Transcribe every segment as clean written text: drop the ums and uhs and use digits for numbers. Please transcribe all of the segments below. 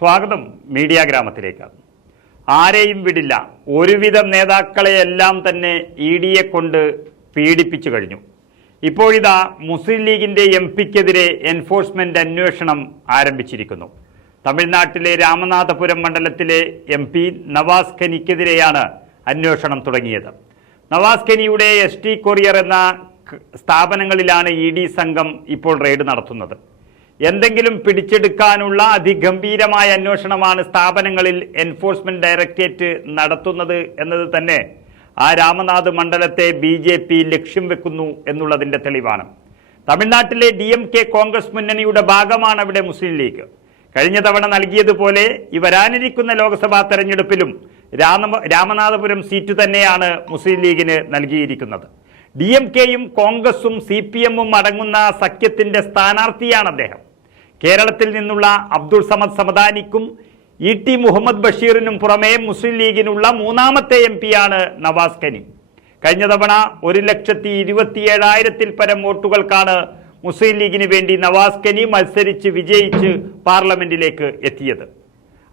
സ്വാഗതം മീഡിയ ഗ്രാമത്തിലേക്ക്. ആരെയും വിടില്ല, ഒരുവിധം നേതാക്കളെയെല്ലാം തന്നെ ഇഡിയെ കൊണ്ട് പീഡിപ്പിച്ചു കഴിഞ്ഞു. ഇപ്പോഴിതാ മുസ്ലിം ലീഗിന്റെ എംപിക്കെതിരെ എൻഫോഴ്സ്മെന്റ് അന്വേഷണം ആരംഭിച്ചിരിക്കുന്നു. തമിഴ്നാട്ടിലെ രാമനാഥപുരം മണ്ഡലത്തിലെ എംപി നവാസ് ഖനിക്കെതിരെയാണ് അന്വേഷണം തുടങ്ങിയത്. നവാസ് ഖനിയുടെ ST കൊറിയർ എന്ന സ്ഥാപനങ്ങളിലാണ് ഇഡി സംഘം ഇപ്പോൾ റെയ്ഡ് നടത്തുന്നത്. എന്തെങ്കിലും പിടിച്ചെടുക്കാനുള്ള അതിഗംഭീരമായ അന്വേഷണമാണ് സ്ഥാപനങ്ങളിൽ എൻഫോഴ്സ്മെന്റ് ഡയറക്ടറേറ്റ് നടത്തുന്നത് എന്നത് തന്നെ ആ രാമനാഥ് മണ്ഡലത്തെ BJP ലക്ഷ്യം വെക്കുന്നു എന്നുള്ളതിന്റെ തെളിവാണ്. തമിഴ്നാട്ടിലെ DMK കോൺഗ്രസ് മുന്നണിയുടെ ഭാഗമാണ് അവിടെ മുസ്ലിം ലീഗ്. കഴിഞ്ഞ തവണ നൽകിയതുപോലെ ഈ വരാനിരിക്കുന്ന ലോക്സഭാ തെരഞ്ഞെടുപ്പിലും രാമനാഥപുരം സീറ്റ് തന്നെയാണ് മുസ്ലിം ലീഗിന് നൽകിയിരിക്കുന്നത്. DMKയും കോൺഗ്രസും CPM-ഉം അടങ്ങുന്ന സഖ്യത്തിന്റെ സ്ഥാനാർത്ഥിയാണ് അദ്ദേഹം. കേരളത്തിൽ നിന്നുള്ള അബ്ദുൾ സമദ് സമദാനിക്കും ET മുഹമ്മദ് ബഷീറിനും പുറമെ മുസ്ലിം ലീഗിനുള്ള മൂന്നാമത്തെ MP-യാണ് നവാസ് ഖനി. കഴിഞ്ഞ തവണ 1,27,000-ൽ പരം വോട്ടുകൾക്കാണ് മുസ്ലിം ലീഗിന് വേണ്ടി നവാസ് ഖനി മത്സരിച്ച് വിജയിച്ച് പാർലമെന്റിലേക്ക് എത്തിയത്.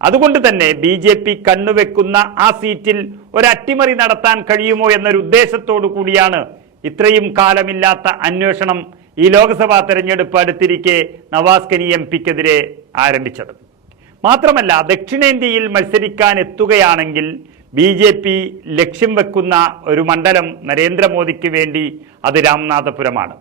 അതുകൊണ്ട് തന്നെ BJP കണ്ണുവെക്കുന്ന ആ സീറ്റിൽ ഒരു അട്ടിമറി നടത്താൻ കഴിയുമോ എന്നൊരു ഉദ്ദേശത്തോടു കൂടിയാണ് ഇത്രയും കാലമില്ലാത്ത അന്വേഷണം ഈ ലോക്സഭാ തെരഞ്ഞെടുപ്പ് അടുത്തിരിക്കെ നവാസ് ഖനി MPക്കെതിരെ ആരംഭിച്ചത്. മാത്രമല്ല, ദക്ഷിണേന്ത്യയിൽ മത്സരിക്കാൻ എത്തുകയാണെങ്കിൽ BJP ലക്ഷ്യം വെക്കുന്ന ഒരു മണ്ഡലം നരേന്ദ്രമോദിക്ക് വേണ്ടി അത് രാമനാഥപുരമാണ്.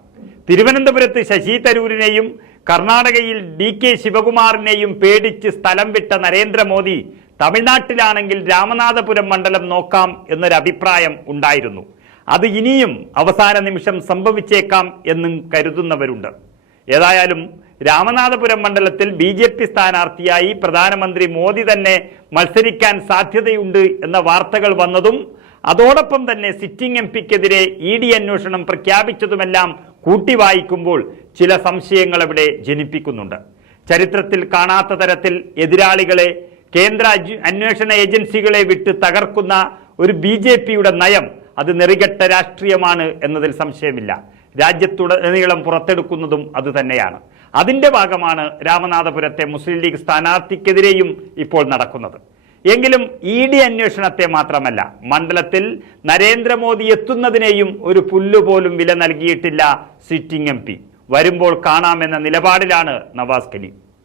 തിരുവനന്തപുരത്ത് ശശി തരൂരിനെയും കർണാടകയിൽ DK ശിവകുമാറിനെയും പേടിച്ച് സ്ഥലം വിട്ട നരേന്ദ്രമോദി തമിഴ്നാട്ടിലാണെങ്കിൽ രാമനാഥപുരം മണ്ഡലം നോക്കാം എന്നൊരു അഭിപ്രായം ഉണ്ടായിരുന്നു. അത് ഇനിയും അവസാന നിമിഷം സംഭവിച്ചേക്കാം എന്നും കരുതുന്നവരുണ്ട്. ഏതായാലും രാമനാഥപുരം മണ്ഡലത്തിൽ BJP സ്ഥാനാർത്ഥിയായി പ്രധാനമന്ത്രി മോദി തന്നെ മത്സരിക്കാൻ സാധ്യതയുണ്ട് എന്ന വാർത്തകൾ വന്നതും അതോടൊപ്പം തന്നെ സിറ്റിംഗ് MPക്കെതിരെ ED അന്വേഷണം പ്രഖ്യാപിച്ചതുമെല്ലാം കൂട്ടി വായിക്കുമ്പോൾ ചില സംശയങ്ങൾ അവിടെ ജനിപ്പിക്കുന്നുണ്ട്. ചരിത്രത്തിൽ കാണാത്ത തരത്തിൽ എതിരാളികളെ, കേന്ദ്ര അന്വേഷണ ഏജൻസികളെ വിട്ട് തകർക്കുന്ന ഒരു BJPയുടെ നയം അത് നെറികെട്ട രാഷ്ട്രീയമാണ് എന്നതിൽ സംശയമില്ല. രാജ്യത്തുടനീളം പുറത്തെടുക്കുന്നതും അതുതന്നെയാണ്. അതിന്റെ ഭാഗമാണ് രാമനാഥപുരത്തെ മുസ്ലിം ലീഗ് സ്ഥാനാർത്ഥിക്കെതിരെയും ഇപ്പോൾ നടക്കുന്നത്. എങ്കിലും ED അന്വേഷണത്തെ മാത്രമല്ല, മണ്ഡലത്തിൽ നരേന്ദ്രമോദി എത്തുന്നതിനെയും ഒരു പുല്ലുപോലും വില നൽകിയിട്ടില്ല സിറ്റിംഗ് MP. വരുമ്പോൾ കാണാമെന്ന നിലപാടിലാണ് നവാസ് ഖനി.